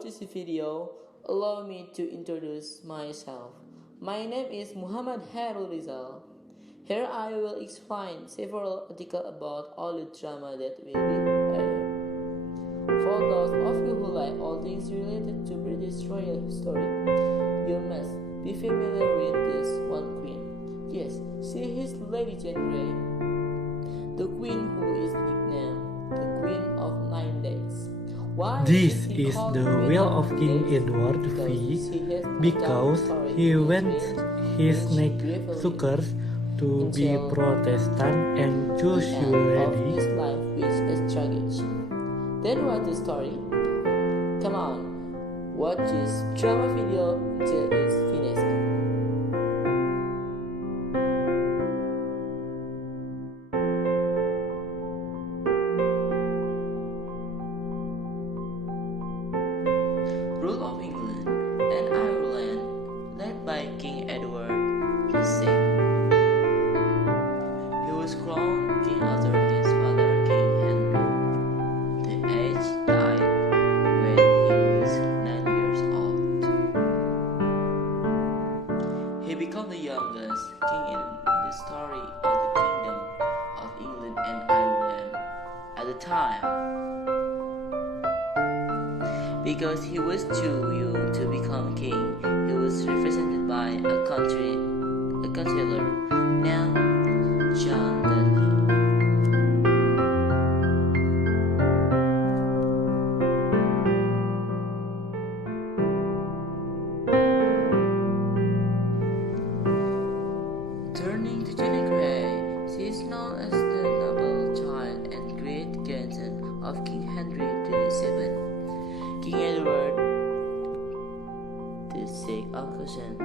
watch this video, allow me to introduce myself. My name is Muhammad Haerul. Here I will explain several articles about all the drama that will be aired. For those of you who like all things related to British royal history, you must be familiar with this one queen. Yes, she is Lady Jane Grey, the queen who is nicknamed the Queen of 9 Days. Why This he is called the Queen will of of King 9 days? Edward Because V, he has because he went his neck revealed suckers to be until Protestant and the choose you end of his lady. life, which is tragic. Then what's the story? Come on, watch this drama video until it's finished. Rule of England and Ireland, led by King Edward VI. He was crowned king after his father, King Henry. The age died when he was 9 years old. He became the youngest king in the story of the Kingdom of England and Ireland at the time. Because he was too young to become king, he was represented by a counselor named John Dudley. Turning to Jane Grey, she is known as the noble child and great grandson of King Henry VII. King Edward VI cousin.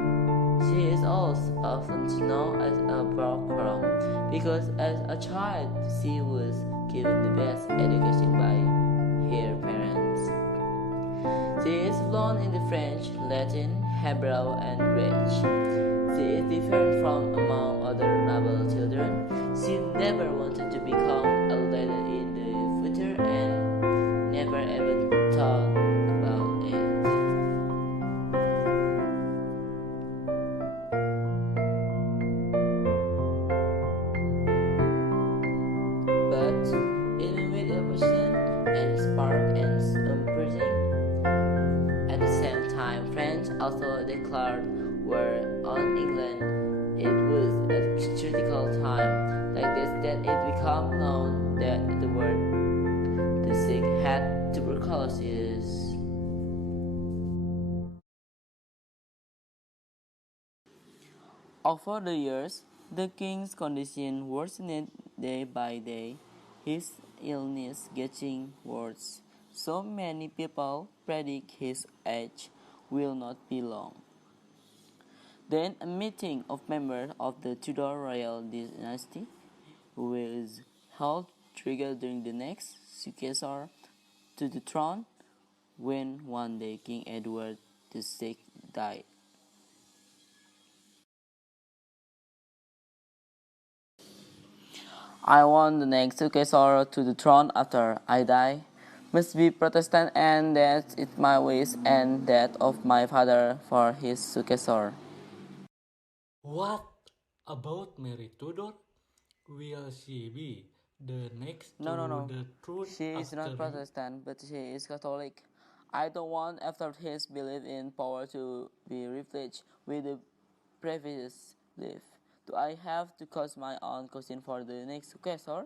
She is also often known as a bridegroom because as a child she was given the best education by her parents. She is fluent in the French, Latin, Hebrew, and Greek. She is different from among other noble children. She never wanted to become a lady in the future and never even thought about it. But even with a passion and spark and imprisonment, at the same time, France also declared war on England. It was a critical time like this that it became known that the word the sick had tuberculosis. Over the years, the king's condition worsened day by day, his illness getting worse. So many people predict his age will not be long. Then a meeting of members of the Tudor royal dynasty was held triggered during the next successor to the throne when one day King Edward VI died. I want the next successor to the throne after I die must be Protestant, and that is my wish and that of my father for his successor. What about Mary Tudor? Will she be the next to No. the throne She is after not him? Protestant, but she is Catholic. I don't want after his belief in power to be replaced with the previous belief. Do I have to cause my own cousin for the next successor?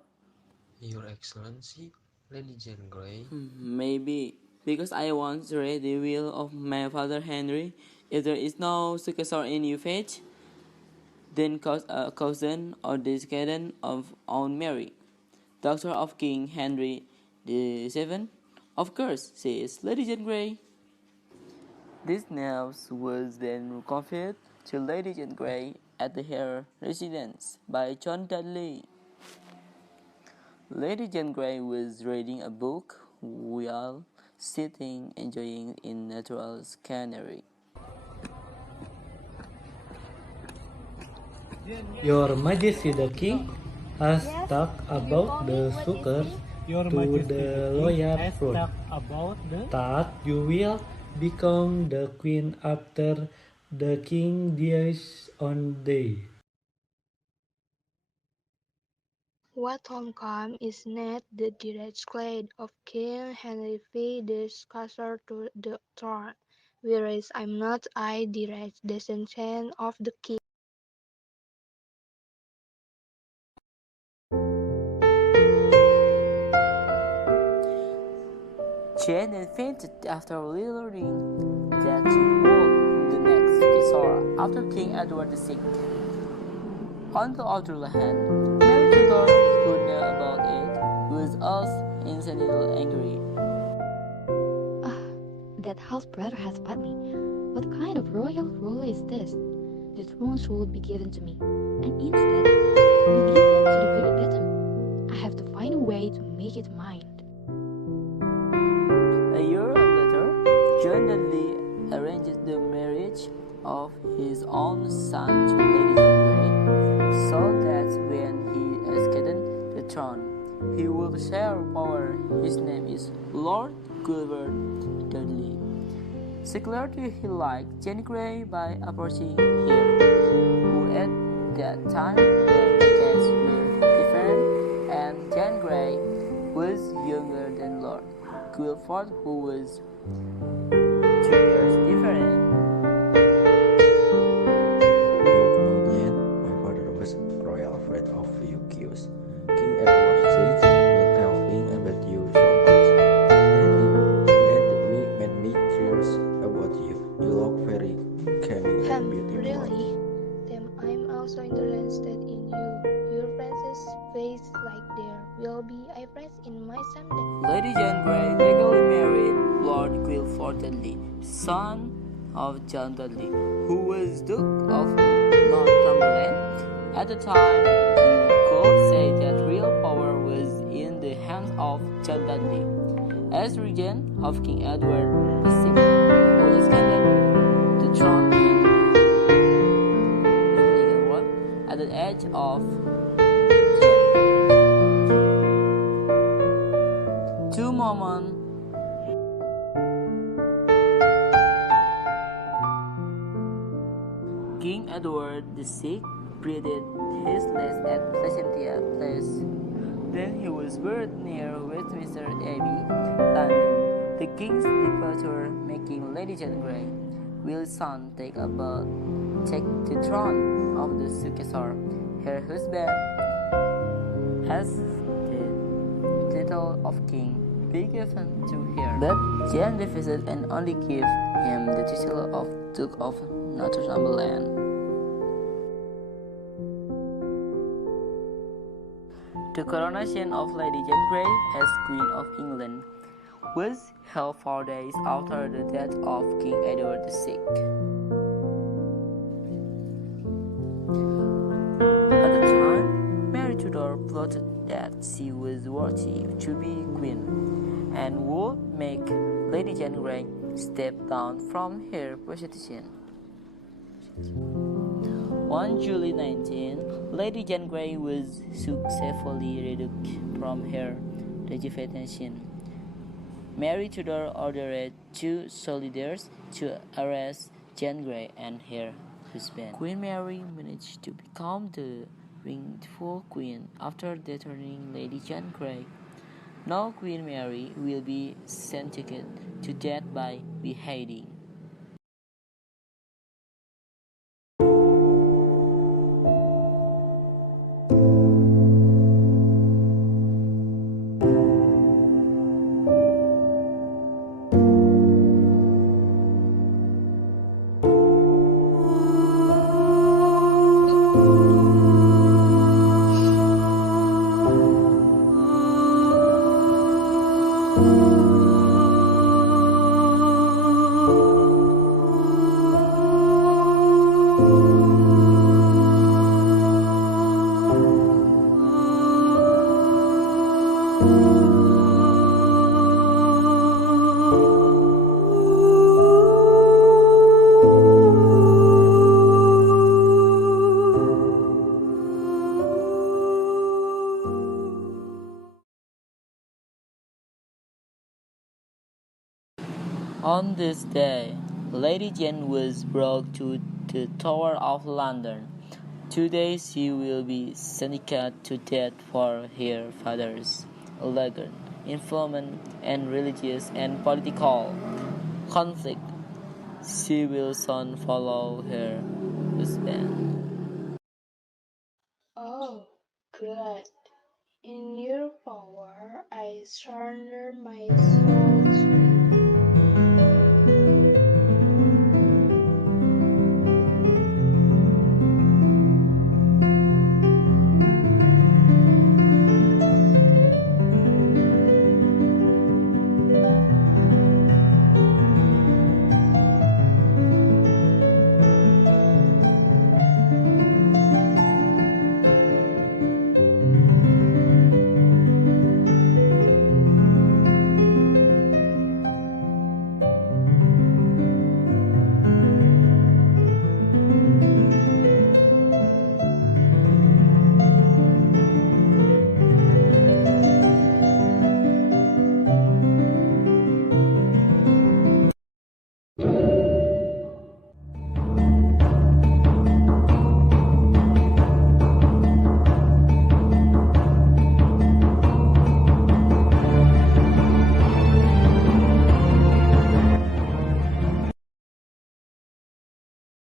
Your Excellency, Lady Jane Grey. Maybe, because I want to read the will of my father Henry. If there is no successor in your fate, then cause a cousin or descendant of own Mary, daughter of King Henry VII. Of course, says Lady Jane Grey. This news was then conveyed to Lady Jane Grey at her residence by John Dudley. Lady Jane Grey was reading a book while sitting enjoying in natural scenery. Your Majesty the King has talked about the suckers to the lawyer fruit, that you will become the queen after the king dies on day. What homecoming is not the direct claim of King Henry the successor to the throne, whereas I'm not a direct descendant of the king. Jane then fainted after learning that she would the next Kisora after King Edward VI. On the other hand, Mary Tudor, who knew about it, was also insanely angry. That half-brother has bought me. What kind of royal rule is this? The throne should be given to me, and instead, be given to the very better. I have to find a way to make it mine. A year later, John Dudley arranged the marriage of his own son to Lady Jane Grey, so that when he ascended the throne, he would share power. His name is Lord Gilbert Dudley. Secretly, he liked Jane Grey by approaching her, who at that time their ages were different, and Jane Grey was younger than Lord Guilford, who was 3 years different. Yet, my father was royal afraid of you cues. King Edward VI made telling about you so much. Made me curious about you. You look very calming and beautiful. Really? Then I'm also interested in you. Your princess face like there will be a prince in my someday. Lady Jane Grey legally married Lord Guilford Dudley, son of John Dudley, who was Duke of Northumberland. At the time, you could say that real power was in the hands of John Dudley, as regent of King Edward VI, who ascended the throne at the age of 10. 2 moments. King Edward VI breathed his last at Placentia Place. Then he was buried near Westminster Abbey, London. The king's departure making Lady Jane Grey will soon take the throne of the successor. Her husband has the title of king be given to her, but Jane refused and only gave him the title of Duke of Northumberland. The coronation of Lady Jane Grey as Queen of England was held 4 days after the death of King Edward VI. At the time, Mary Tudor plotted that she was worthy to be queen and would make Lady Jane Grey step down from her position. On July 19, Lady Jane Grey was successfully reduced from her rejuvenation. Mary Tudor ordered 2 soldiers to arrest Jane Grey and her husband. Queen Mary managed to become the rightful queen after dethroning Lady Jane Grey. Now Queen Mary will be sentenced to death by beheading. On this day, Lady Jane was brought to the Tower of London. Today she will be sentenced to death for her father's illegal involvement and religious and political conflict. She will soon follow her husband. Oh, good. In your power, I surrender my soul to